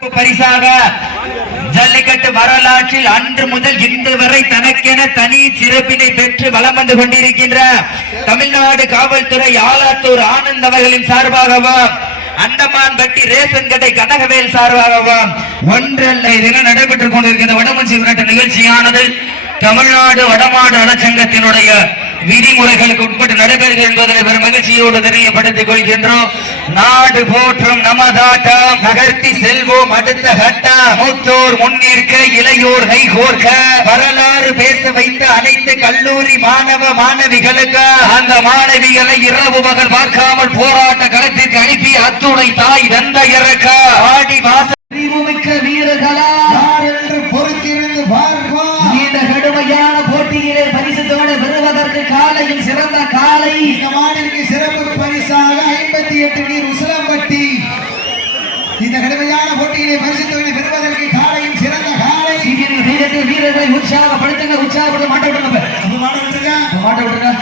பரிசாக ஜல்லிக்கட்டு வரலாற்றில் அன்று முதல் இன்று வரை தனக்கென தனி சிறப்பினை பெற்று வலம் வந்து கொண்டிருக்கின்ற தமிழ்நாடு காவல்துறை ஆலாத்தூர் ஆனந்த் அவர்களின் சார்பாகவும் அந்தமான் பட்டி ரேசன் கடை கனகவேல் சார்பாகவும் ஒன்றல்ல இதெல்லாம் நடைபெற்றுக் கொண்டிருக்கின்ற வடமஞ்சி விரட்டு நிகழ்ச்சியானது தமிழ்நாடு வடமாடு நலச்சங்கத்தினுடைய விதிமுறைகளுக்கு உட்பட்டு நடைபெறுகிறது என்பதை பெரும் மகிழ்ச்சியோடு தெரியப்படுத்திக் கொள்கின்றோம். நாடு போற்றும் நமதாட்டம் நகர்த்தி செல்வோம் அடுத்த கட்டம் மூத்தோர் முன்னிற்க இளையோர் கைகோர்க்க. வரலாறு பேச வைத்த அனைத்து கல்லூரி மாணவ மாணவிகளுக்கு அந்த மாணவிகளை இரவு மகள் பார்க்காமல் போராட்ட களத்திற்கு அனுப்பி அத்துணை தாய் தந்தையருக்க ஆடி மாச மிக்க வீரர்களா? பொறுத்திருந்து பார்ப்போம். இந்த கடுமையான போட்டியிலே பரிசு தொகை காலையில் சிறந்த காலை. இந்த மாநிலக்கு சிறப்பு பரிசாக ஐம்பத்தி எட்டு நீர் உசிலம்பட்டி இந்த கடுமையான போட்டியிலே பரிசு தொகையை பெறுவதற்கு காலையும் சிறந்த காலை. இதில் வீரர்கள் உற்சாகப்படுத்துங்க உற்சாகப்படுத்த மாட்ட விட்டுருங்க அப்ப. மாட விட்டுருங்க. மாட்ட விட்டுருங்க.